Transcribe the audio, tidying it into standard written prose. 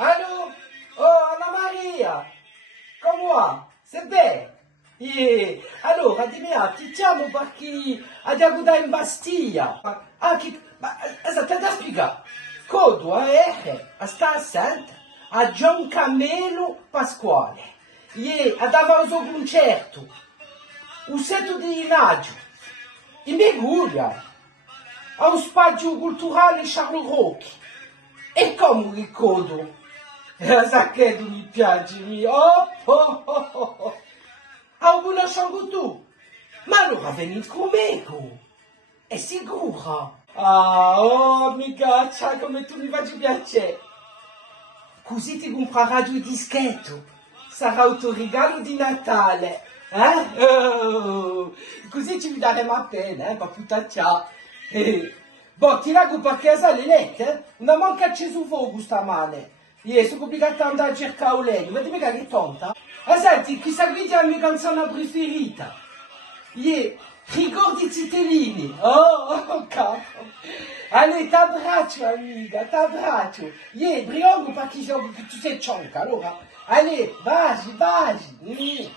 Allô? Oh, Anna Maria! Come sei bene? Allora, dimmi, ti chiamo perché andiamo da in Bastiglia. Ma aspetta, da spiegare. Codo, sta assente a Gian Camelo Pasquale. Andava al suo concerto. Un setto di Inaggio. In Meguglia. A un spazio culturale Charles Rocchi. E come ricordo? Sa che mi piace, oh. Ah, buona sangue tu. Ma allora venite con me, è sicura? Ah, oh, amicaccia, come tu mi faccio piacere. Così ti comprerò due dischetto. Sarà il tuo regalo di Natale. Oh, così ci daremo a pena, paputaccia. Boh, ti lago per casa le lettere? Non manca acceso fuoco stamane. Sono obbligato ad andare a cercare legno, ma dimmi che è tonta. Senti, chi sa che è la mia canzone preferita? Ricordi Citellini. Oh, capo. Allez, t'abbraccio, amica, t'abbraccio. Briongo perché tu sei cionca, allora. Allez, baci.